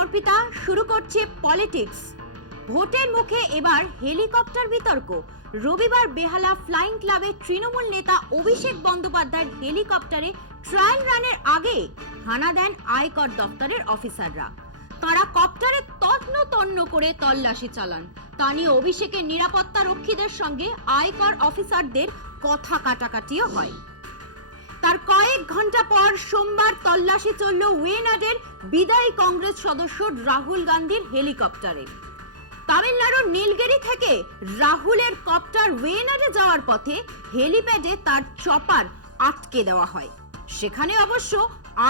অর্পিতা শুরু করছে পলিটিক্স। ভোটের মুখে এবার হেলিকপ্টার বিতর্ক। রবিবার বেহালা ফ্লাইং ক্লাবে তৃণমূল নেতা অভিষেক বন্দ্যোপাধ্যায়ের হেলিকপ্টারে ট্রায়াল রানের আগে হানা দেন আয়কর দপ্তরের অফিসাররা। তারা কপ্টারে তন্ন করে তল্লাশি চালান। তা নিয়ে অভিষেকের নিরাপত্তা রক্ষীদের সঙ্গে আয়কর অফিসারদের কথা কাটাকাটিও হয়। তার কয়েক ঘন্টা পর সোমবার তল্লাশি চলল ওয়েনাডের বিদায়ী কংগ্রেস সদস্য রাহুল গান্ধীর হেলিকপ্টারে। তামিলনাড়ুর নীলগিরি থেকে রাহুলের কপ্টার ওয়েনাডে যাওয়ার পথে হেলিপ্যাডে তার চপার আটকে দেওয়া হয়। সেখানে অবশ্য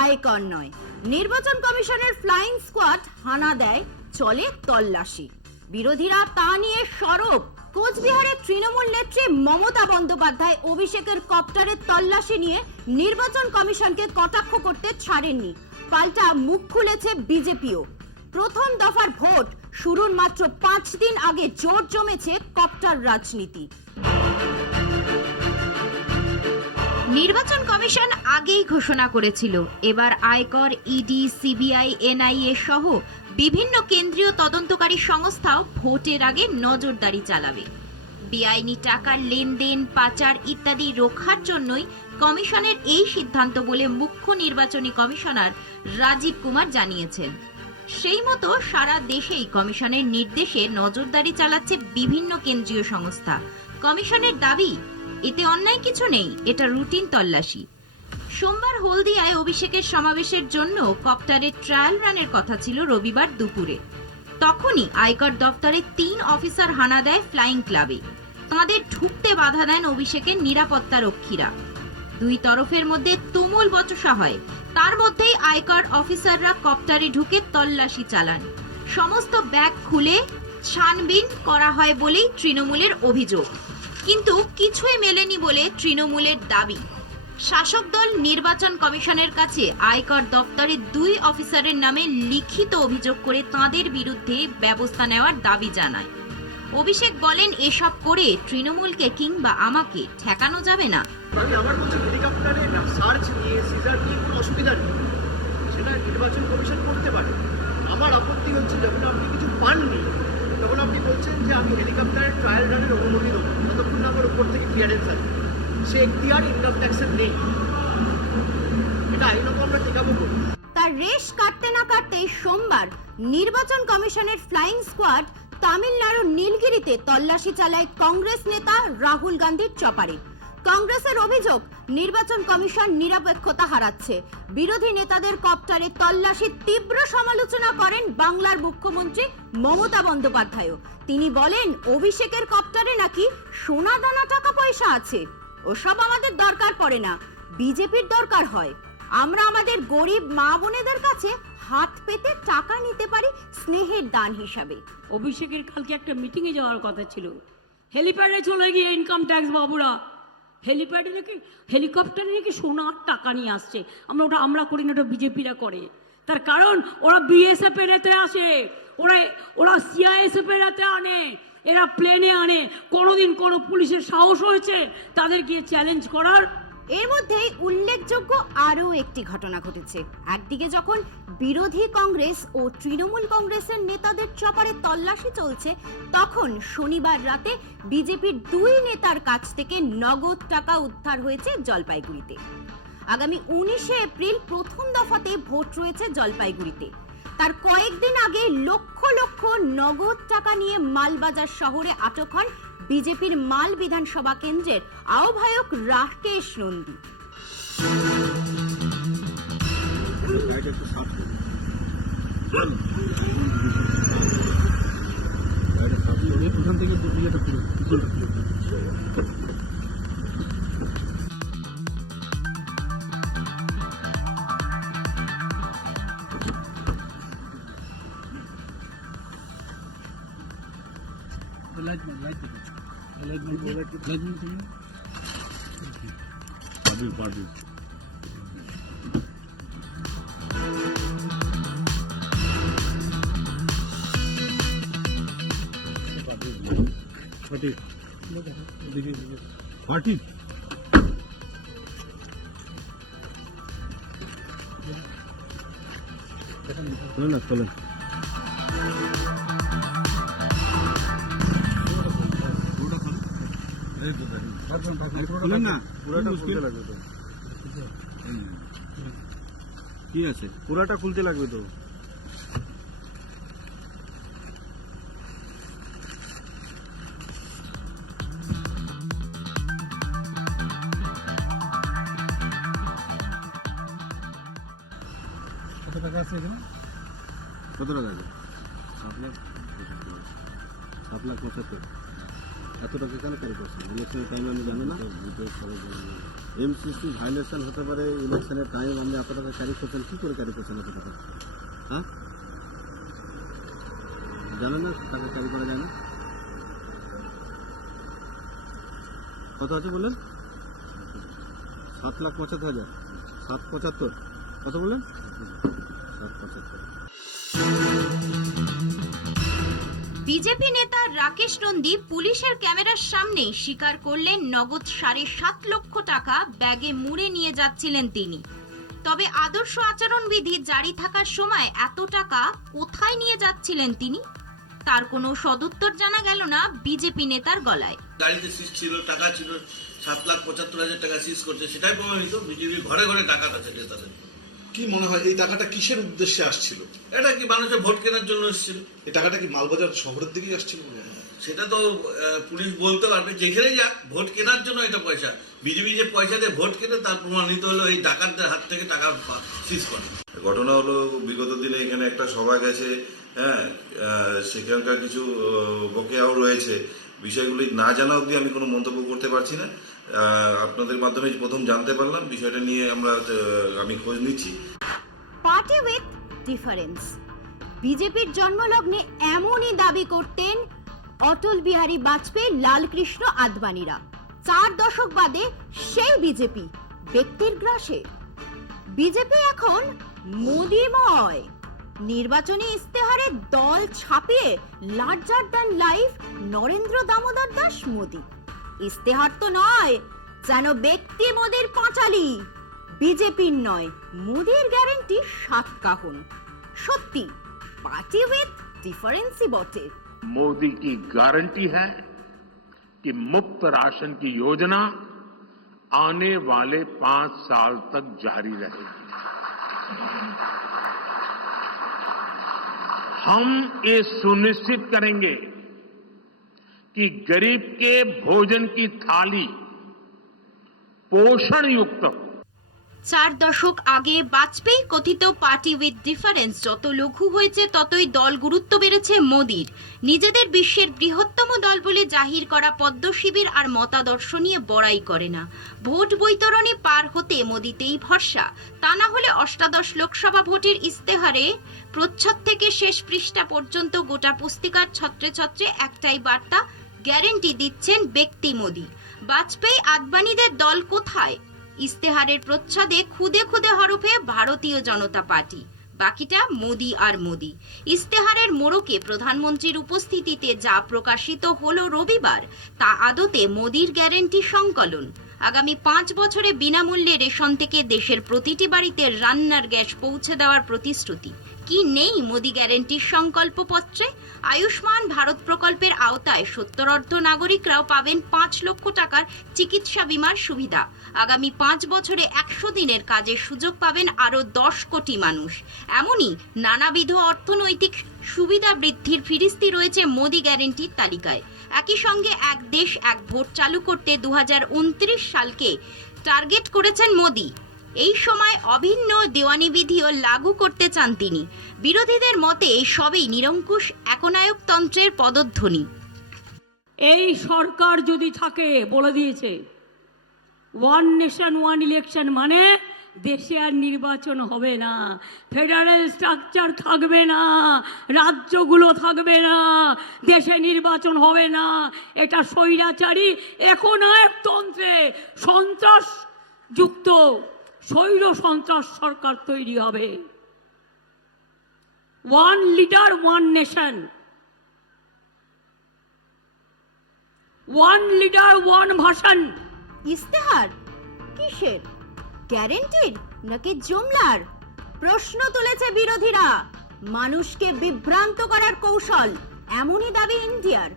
আয়কর নয়, নির্বাচন কমিশনের ফ্লাইং স্কোয়াড হানা দেয়, চলে তল্লাশি। বিরোধীরা তা নিয়ে সরব। কোচবিহারের তৃণমূল নেত্রী মমতা বন্দ্যোপাধ্যায় অভিষেকের কপ্টারের তল্লাশি নিয়ে নির্বাচন কমিশনকে কটাক্ষ করতে ছাড়েননি, পাল্টা মুখ খুলেছে বিজেপিও। প্রথম দফার ভোট শুরুর মাত্র 5 দিন আগে জোর জমেছে কপ্টার রাজনীতি। নির্বাচন কমিশন আগেই ঘোষণা করেছিল এবার আয়কর, ইডি, সিবিআই, এনআইএ সহ বিভিন্ন কেন্দ্রীয় তদন্তকারী সংস্থাও ভোটের আগে নজরদারি চালাবে। বেআইনি টাকার লেনদেন, পাচার ইত্যাদি রোখার জন্যই কমিশনের এই সিদ্ধান্ত বলে মুখ্য নির্বাচনী কমিশনার রাজীব কুমার জানিয়েছেন। সেই মতো সারা দেশেই কমিশনের নির্দেশে নজরদারি চালাচ্ছে বিভিন্ন কেন্দ্রীয় সংস্থা। কমিশনের দাবি, এতে অন্যায় কিছু নেই, এটা রুটিন তল্লাশি। সোমবার হলদিয়ায় অভিষেকের সমাবেশের জন্য কপ্টারের ট্রায়াল রানের কথা ছিল রবিবার দুপুরে। তখনই আয়কর দপ্তরে 3 অফিসার হানা দেয় ফ্লাইং ক্লাবে। তাঁদের ঢুকতে বাধা দেন অভিষেকের নিরাপত্তা রক্ষীরা। দুই তরফের মধ্যে তুমুল বচসা হয়। তার মধ্যেই আয়কর অফিসাররা কপ্টারে ঢুকে তল্লাশি চালান। সমস্ত ব্যাগ খুলে ছানবিন করা হয় বলেই তৃণমূলের অভিযোগ, কিন্তু কিছুই মেলেনি বলে তৃণমূলের দাবি। শাসক দল নির্বাচন কমিশনের কাছে আয়কর দপ্তরে 2 অফিসারের নামে লিখিত অভিযোগ করে তাঁদের বিরুদ্ধে ব্যবস্থা নেওয়ার দাবি জানায়। অভিষেক বলেন, এসব করে তৃণমূলকে কিংবা আমাকে ঠেকানো যাবে না। আমার কাছে হেলিকপ্টারে সার্চ নিয়ে সিজার নিয়ে কোনো অসুবিধা নেই, সেটা নির্বাচন কমিশন করতে পারে। আমার আপত্তি হচ্ছে যখন আপনি কিছু পাননি তখন আপনি বলছেন যে আমি হেলিকপ্টারের ট্রায়াল রানের অনুমতি দেবো, যতক্ষণ না আমার উপর থেকে ক্লিয়ারেন্স আছে। সে এখতিয়ার ইনকাম ট্যাক্সের নেই, এটা আইনত আমরা ঠেকাবো করি। তার রেশ কাটতে না কাটতেই সোমবার নির্বাচন কমিশনের ফ্লাইং স্কোয়াড তামিলনাড়ুর নীলগিরিতে তল্লাশি চালায় কংগ্রেস নেতা রাহুল গান্ধীর চপারে। কংগ্রেসের অভিযোগ, নির্বাচন কমিশন নিরপেক্ষতা হারাচ্ছে। বিরোধী নেতাদের কপ্টারে তল্লাশির তীব্র সমালোচনা করেন বাংলার মুখ্যমন্ত্রী মমতা বন্দ্যোপাধ্যায়ও। তিনি বলেন, অভিষেকের কপ্টারে নাকি সোনা দানা টাকা পয়সা আছে। ওসব আমাদের দরকার পড়ে না, বিজেপির দরকার হয়। আমরা আমাদের গরিব মা বোনেদের কাছে হাত পেতে টাকা নিতে পারি স্নেহের দান হিসাবে। অভিষেকের কালকে একটা মিটিংয়ে যাওয়ার কথা ছিল, হেলিপ্যাডে চলে গিয়ে ইনকাম ট্যাক্স বাবুরা হেলিপ্যাডে নাকি হেলিকপ্টারে নাকি সোনার টাকা নিয়ে আসছে। আমরা করি না, ওটা বিজেপিরা করে। তার কারণ ওরা বিএসএফ এর এতে আসে, ওরা সিআইএসএফ এর এতে আনে, এরা প্লেনে আনে। কোনোদিন কোনো পুলিশের সাহস হয়েছে তাদের গিয়ে চ্যালেঞ্জ করার? এর মধ্যেই উল্লেখযোগ্য আরও একটি ঘটনা ঘটেছে। একদিকে যখন বিরোধী কংগ্রেস ও তৃণমূল কংগ্রেসের নেতাদের চপারে তল্লাশি চলছে, তখন শনিবার রাতে বিজেপির 2 নেতার কাছ থেকে নগদ টাকা উদ্ধার হয়েছে জলপাইগুড়িতে। আগামী 19শে এপ্রিল প্রথম দফাতে ভোট রয়েছে জলপাইগুড়িতে। তার কয়েকদিন আগে লক্ষ লক্ষ নগদ টাকা নিয়ে মালবাজার শহরে আটক হন বিজেপির মাল বিধানসভা কেন্দ্রের আহ্বায়ক রাকেশ নন্দী। পার্টি চলেন। খুলেন না, পুরাটা খুলতে লাগবে তো। কি আছে? পুরাটা খুলতে লাগবে তো। কত টাকা আছে এখানে? কত টাকা আছে? 7,75,000। এত টাকা কেন ক্যারি করছেন? ইলেকশনের টাইম আমি জানি না। এমসিসি ভাইলেশন হতে পারে, ইলেকশনের টাইম আপনি এত টাকা ক্যারি করছেন, কী করে ক্যারি করছেন এত টাকা? হ্যাঁ, জানেন না টাকা ক্যারি করা যায় না? কত আছে বললেন? 7,75,000। 7,75,000 কত বললেন? 7,75,000। বিজেপি নেতা রাকেশ নন্দী পুলিশের ক্যামেরার সামনে স্বীকার করলেন নগদ 7.5 লক্ষ টাকা ব্যাগে মুড়ে নিয়ে যাচ্ছিলেন তিনি। তবে আদর্শ আচরণবিধি জারি থাকার সময় এত টাকা কোথায় নিয়ে যাচ্ছিলেন তিনি, তার কোনো সদুত্তর জানা গেল না বিজেপি নেতার গলায়। গাড়িতে সিজ ছিল, টাকা ছিল, 7,75,000 টাকা সিজ করছে, সেটাই প্রমাণিত। বিজেপির ঘরে ঘরে ডাকাত আছে নেতাদের। কি মনে হয় এই টাকাটা কিসের উদ্দেশ্যে আসছিল? এটা কি মানুষের ভোট কেনার জন্য এসেছিল? এই টাকাটা কি মালবাজার শহরের দিকেই আসছিল মনে হয়? সেটা তো পুলিশ বলতে পারবে। যেখানে যাক, ভোট কেনার জন্য এটা পয়সা। বিজেপি যে পয়সা দিয়ে ভোট কেনে তার প্রমাণিত হলো এই ডাকাতদের হাত থেকে টাকা সিজ করে। ঘটনা হলো বিগত দিনে এখানে একটা সভা গেছে, হ্যাঁ, সেখানকার কিছু বকেয়াও রয়েছে। বিষয়গুলি না জানা অবধি আমি কোনো মন্তব্য করতে পারছি না। আপনাদের মাধ্যমে প্রথম জানতে পারলাম, বিষয়টা নিয়ে আমি খোঁজ নিচ্ছি। Party with difference. বিজেপির জন্মলগ্নে এমনই দাবি করতেন অটল বিহারী বাজপেয়ী, লালকৃষ্ণ আদবানিরা। 4 দশক বাদে সেই বিজেপি ব্যক্তির গ্রাসে। বিজেপি এখন মোদিময়। নির্বাচনী ইস্তেহারে দল ছাপিয়ে larger than life Narendra Damodar Das Modi. ইস্তেহার তো নয়, যেন ব্যক্তি মোদির পাঁচালী। বিজেপির নয়, মোদির গ্যারেন্টি 7 কাহন। সত্যি পার্টি উইথ ডিফারেন্সই বটে। मोदी की गारंटी है कि मुफ्त राशन की योजना आने वाले 5 साल तक जारी रहेगी। हम ये सुनिश्चित करेंगे कि गरीब के भोजन की थाली पोषण युक्त हो। 4 দশক আগে বাজপেয়ী কথিত পার্টি উইথ ডিফারেন্স যত লঘু হয়েছে, ততই দল গুরুত্ব বেড়েছে মোদির। নিজেদের বিশ্বের বৃহত্তম দল বলে জাহির করা পদ্ম শিবির আর মতাদর্শ নিয়ে বড়াই করে না। ভোট বৈতরণী পার হতে মোদিতেই ভরসা। তা না হলে অষ্টাদশ লোকসভা ভোটের ইস্তেহারে প্রচ্ছদ থেকে শেষ পৃষ্ঠা পর্যন্ত গোটা পুস্তিকার ছত্রে ছত্রে একটাই বার্তা, গ্যারেন্টি দিচ্ছেন ব্যক্তি মোদি। বাজপেয়ী আদবানিদের দল কোথায়? ইস্তেহারের প্রচ্ছদে খুদে খুদে হরফে ভারতীয় জনতা পার্টি, বাকিটা মোদি আর মোদি। ইস্তেহারের মোড়কে প্রধানমন্ত্রীর উপস্থিতিতে যা প্রকাশিত হলো রবিবার, তা আদতে মোদির গ্যারেন্টি সংকলন। আগামী 5 বছরে বিনামূল্যে রেশন থেকে দেশের প্রতিটি বাড়িতে রান্নার গ্যাস পৌঁছে দেওয়ার প্রতিশ্রুতি কি নেই মোদি গ্যারেন্টির সংকল্পপত্রে? আয়ুষ্মান ভারত প্রকল্পের আওতায় 70 নাগরিকরাও পাবেন 5 লক্ষ টাকার চিকিৎসা বীমার সুবিধা। আগামী 5 বছরে 100 দিনের কাজের সুযোগ পাবেন আরও 10 কোটি মানুষ। এমনই নানাবিধ অর্থনৈতিক সুবিধা বৃদ্ধির ফিরিস্তি রয়েছে মোদি গ্যারেন্টির তালিকায়। একই সঙ্গে এক দেশ এক ভোট চালু করতে 2029 সালকে টার্গেট করেছেন মোদি। এই সময় অভিন্ন দেওয়ানি বিধিও লাগু করতে চান তিনি। বিরোধীদের মতে এই সবই নিরঙ্কুশ একনায়কতন্ত্রের পদধ্বনি। এই সরকার যদি থাকে, বলে দিয়েছে, 1 নেশন 1 ইলেকশন মানে দেশে আর নির্বাচন হবে না, ফেডারেল স্ট্রাকচার থাকবে না, রাজ্যগুলো থাকবে না, দেশে নির্বাচন হবে না। এটা স্বৈরাচারী একনায়কতন্ত্রে সন্ত্রাস যুক্ত স্বৈর সন্ত্রাস সরকার তৈরি হবে। 1 লিডার 1 নেশন, 1 লিডার 1 ভাষণ। ইস্তেহার কিসের? গ্যারেন্টির নাকি জুমলার? প্রশ্ন তুলেছে বিরোধীরা। মানুষকে বিভ্রান্ত করার কৌশল, এমনই দাবি ইন্ডিয়ার।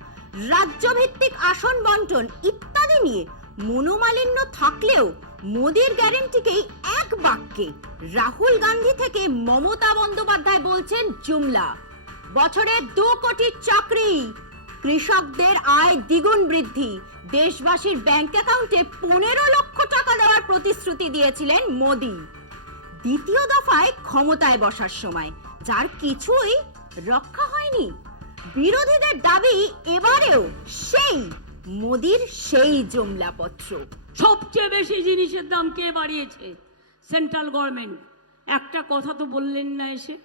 রাজ্যভিত্তিক আসন বন্টন ইত্যাদি মৌলবাদী নিয়ে মনোমালিন্য থাকলেও মোদির গ্যারেন্টিকেই এক বাক্যে রাহুল গান্ধী থেকে মমতা বন্দ্যোপাধ্যায় বলছেন জুমলা। বছরে 2 কোটি চাকরি, কৃষকদের আয় দ্বিগুণ বৃদ্ধি, দেশবাসীর ব্যাংক অ্যাকাউন্টে 15 লক্ষ টাকা দেওয়ার প্রতিশ্রুতি দিয়েছিলেন মোদি দ্বিতীয় দফায় ক্ষমতায় বসার সময়, যার কিছুই রক্ষা হয়নি। বিরোধীদের দাবি এবারেও সেই মোদির সেই জুমলাপত্র। সবচেয়ে বেশি জিনিসের দাম কে বাড়িয়েছে? Central government. একটা কথা তো বললেন না এসে।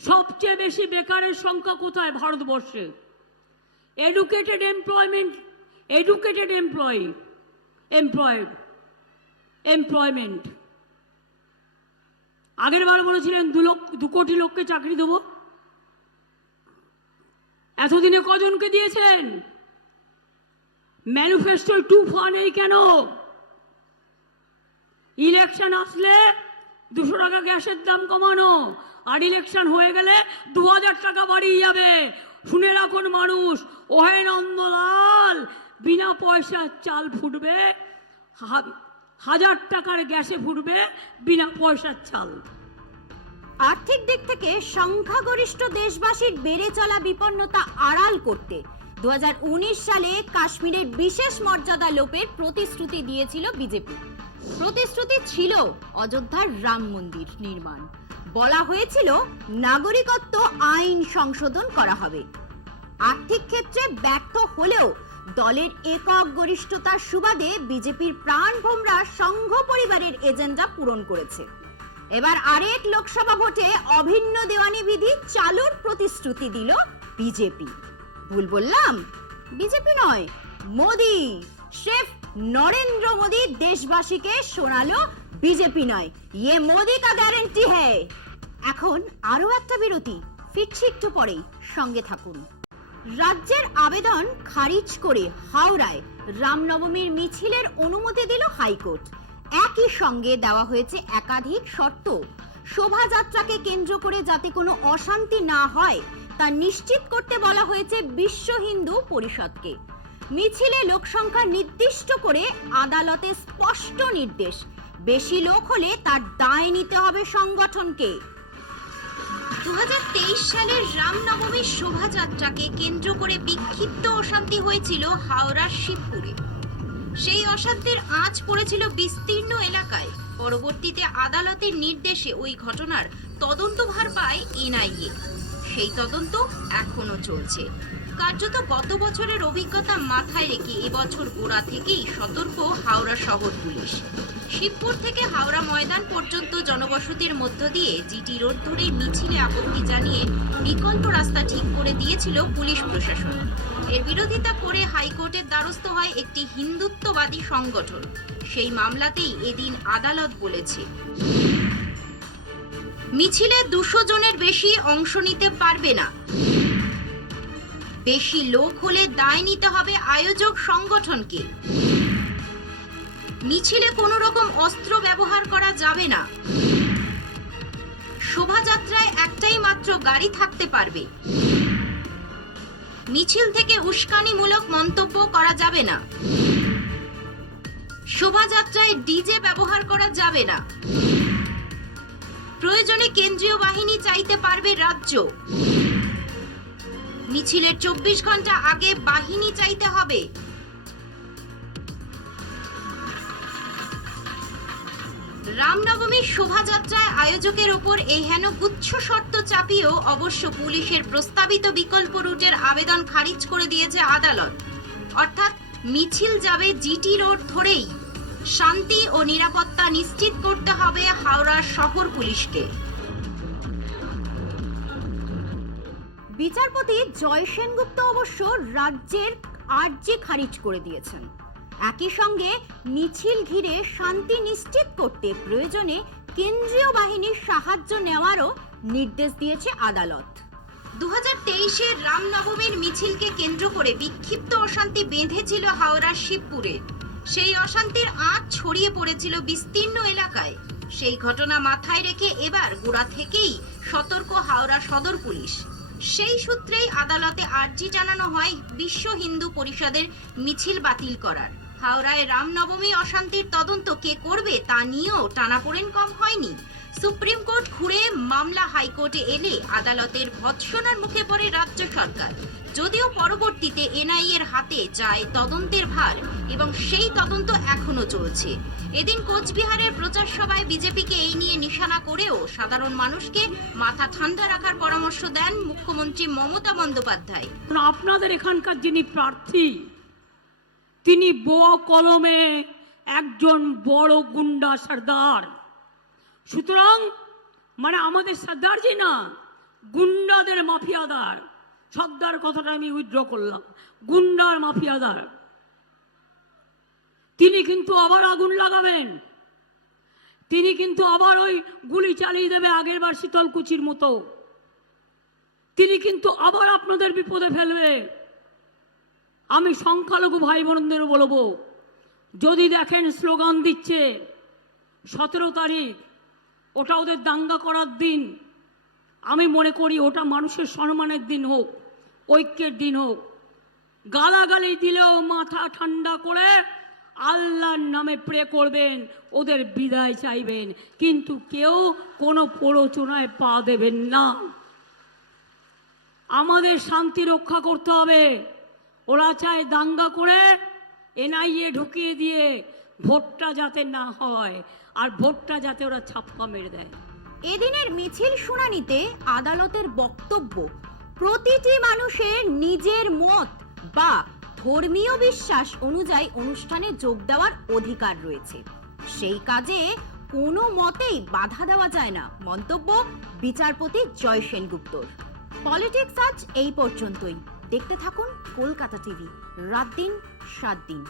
সবচেয়ে বেশি বেকারের সংখ্যা কোথায় ভারতবর্ষে? Educated employment. আগের বার বলেছিলেন 2 কোটি লোককে চাকরি দেবো। এতদিনে কজনকে দিয়েছেন? ম্যানিফেস্টোয় টুফা নেই কেন? ইলেকশন আসলে 200 টাকা গ্যাসের দাম কমানো, আর ইলেকশন হয়ে গেলে 2000 টাকা বাড়িয়ে যাবে। শুনে রাখুন মানুষ, ওহে নন্দলাল, বিনা পয়সার চাল ফুটবে, 1000 টাকার গ্যাসে ফুটবে বিনা পয়সার চাল। আর্থিক দিক থেকে সংখ্যাগরিষ্ঠ দেশবাসীর বেড়ে চলা বিপন্নতা আড়াল করতে 2019 সালে কাশ্মীরের বিশেষ মর্যাদা লোপের প্রতিশ্রুতি দিয়েছিল বিজেপি। প্রতিশ্রুতি ছিল অযোধ্যার রাম মন্দির নির্মাণ, বলা হয়েছিল নাগরিকত্ব আইন সংশোধন করা হবে। আর্থিক ক্ষেত্রে ব্যর্থ হলেও দলের একক গরিষ্ঠতার সুবাদে বিজেপির প্রাণভোমরা সংঘ পরিবারের এজেন্ডা পূরণ করেছে। এবার আরেক লোকসভা ভোটে অভিন্ন দেওয়ানি বিধি চালুর প্রতিশ্রুতি দিল বিজেপি। ভুল বললাম? বিজেপি নয়, মোদি, শেফ নরেন্দ্র মোদি দেশবাসীকে শোনালো বিজেপি নয়, ইয়ে মোদি কা গ্যারান্টি হ্যায়। এখন আরো একটা বিরতি, ফিরছি একটু পরেই, সঙ্গে থাকুন। রাজ্যের আবেদন খারিজ করে হাওড়ায় রামনবমীর মিছিলের অনুমতি দিল হাইকোর্ট। একই সঙ্গে দেওয়া হয়েছে একাধিক শর্ত। শোভাযাত্রাকে কেন্দ্র করে যাতে কোনো অশান্তি না হয় তা নিশ্চিত করতে বলা হয়েছে বিশ্ব হিন্দু পরিষদকে। মিছিলে লোকসংখ্যা নির্দিষ্ট করে আদালতে স্পষ্ট নির্দেশ, বেশি লোক হলে তার দায় নিতে হবে সংগঠনকে। 2023 সালের রামনবমীর শোভাযাত্রাকে কেন্দ্র করে বিক্ষিপ্ত অশান্তি হয়েছিল হাওড়ার শিবপুরে। সেই অশান্তির আঁচ পড়েছিল বিস্তীর্ণ এলাকায়। পরবর্তীতে আদালতের নির্দেশে ওই ঘটনার তদন্তভার পায় এনআইএ। সেই তদন্ত এখনো চলছে। কার্যত গত বছরের অভিজ্ঞতা মাথায় রেখে এবছর গোড়া থেকেই সতর্ক হাওড়া শহর পুলিশ। শিবপুর থেকে হাওড়া ময়দান পর্যন্ত জনবসতির মধ্য দিয়ে জিটি রোড ধরে মিছিলে আপত্তি জানিয়ে বিকল্প রাস্তা ঠিক করে দিয়েছিল পুলিশ প্রশাসন। এর বিরোধিতা করে হাইকোর্টের দ্বারস্থ হয় একটি হিন্দুত্ববাদী সংগঠন। সেই মামলাতেই এদিন আদালত বলেছে, মিছিলে 200 জনের বেশি অংশ নিতে পারবে না। বেশি লোক হলে দায় নিতে হবে আয়োজক সংগঠনকে। মিছিলে কোনো রকম অস্ত্র ব্যবহার করা যাবে না। শোভাযাত্রায় একটাই মাত্র গাড়ি থাকতে পারবে। মিছিল থেকে উস্কানিমূলক মন্তব্য করা যাবে না। শোভাযাত্রায় ডিজে ব্যবহার করা যাবে না। প্রয়োজনে কেন্দ্রীয় বাহিনী চাইতে পারবে রাজ্য। মিছিলের 24 ঘন্টা আগে বাহিনী চাইতে হবে। রামনবমীর শোভাযাত্রায় আয়োজকের ওপর এই হেন গুচ্ছ শর্ত চাপিয়েও অবশ্য পুলিশের প্রস্তাবিত বিকল্প রুটের আবেদন খারিজ করে দিয়েছে আদালত। অর্থাৎ মিছিল যাবে জিটি রোড ধরেই। শান্তি ও নিরাপত্তা নিশ্চিত করতে হবে হাওড়া শহর পুলিশকে। বিচারপতি জয় সেনগুপ্ত অবশ্য রাজ্যের আর্জি খারিজ করে দিয়েছেন। একই সঙ্গে মিছিল ঘিরে শান্তি নিশ্চিত করতে প্রয়োজনে কেন্দ্রীয় বাহিনীর সাহায্য নেওয়ারও নির্দেশ দিয়েছে আদালত। 2023-এর রামনবমীর মিছিলকে কেন্দ্র করে বিক্ষিপ্ত অশান্তি বেঁধেছিল হাওড়ার শিবপুরে। সেই অশান্তির আঁচ ছড়িয়ে পড়েছিল বিস্তীর্ণ এলাকায়। সেই ঘটনা মাথায় রেখে এবার গোড়া থেকেই সতর্ক হাওড়া সদর পুলিশ। সেই সূত্রেই আদালতে আর্জি জানানো হয় বিশ্ব হিন্দু পরিষদের মিছিল বাতিল করার। হাওড়ায় রামনবমী অশান্তির তদন্ত কে করবে তা নিয়েও টানাপোড়েন কম হয়নি। সুপ্রিম কোর্ট ঘুরে মামলা হাইকোর্টে এলে আদালতের ভৎসনার মুখে পড়ে রাজ্য সরকার। যদিও পরবর্তীতে এনআইএ এর হাতে যায় তদন্তের ভার এবং সেই তদন্ত এখনো চলছে। এদিন কোচবিহারের প্রচার সভায় বিজেপিকে এই নিয়ে নিশানা করেও সাধারণ মানুষকে মাথা ঠান্ডা রাখার পরামর্শ দেন মুখ্যমন্ত্রী মমতা বন্দ্যোপাধ্যায়। আপনাদের এখানকার যিনি প্রার্থী তিনি বোয়া কলমে একজন বড় গুন্ডা সর্দার। সুতরাং মানে আমাদের সর্দারজি না, গুন্ডাদের মাফিয়াদার। সর্দার কথাটা আমি উইথড্র করলাম, গুন্ডার মাফিয়াদার। তিনি কিন্তু আবার আগুন লাগাবেন, তিনি কিন্তু আবার ওই গুলি চালিয়ে দেবে আগের বার শীতলকুচির মতো। তিনি কিন্তু আবার আপনাদের বিপদে ফেলবে। আমি সংখ্যালঘু ভাই বোনদেরও বলবো, যদি দেখেন স্লোগান দিচ্ছে 17 তারিখ, ওটা ওদের দাঙ্গা করার দিন, আমি মনে করি ওটা মানুষের সম্মানের দিন হোক, ঐক্যের দিন হোক। গালাগালি দিলেও মাথা ঠান্ডা করে আল্লাহর নামে প্রে করবেন, ওদের বিদায় চাইবেন, কিন্তু কেউ কোনো প্ররোচনায় পা দেবেন না। আমাদের শান্তি রক্ষা করতে হবে। ওরা চায় দাঙ্গা করে এনআইএ ঢুকিয়ে দিয়ে ভোটটা যাতে না হয়, আর ভোটটা যাতে ওরা ছাপ্পা মেরে দেয়। এদিনের মিছিল শুনানিতে আদালতের বক্তব্য, প্রতিটি মানুষের নিজের মত বা ধর্মীয় বিশ্বাস অনুযায়ী অনুষ্ঠানে যোগ দেওয়ার অধিকার রয়েছে, সেই কাজে কোনো মতেই বাধা দেওয়া যায় না। মন্তব্য বিচারপতি জয় সেনগুপ্তর। পলিটিক্স আজ এই পর্যন্তই। দেখতে থাকুন কলকাতা টিভি, রাত দিন 7 দিন।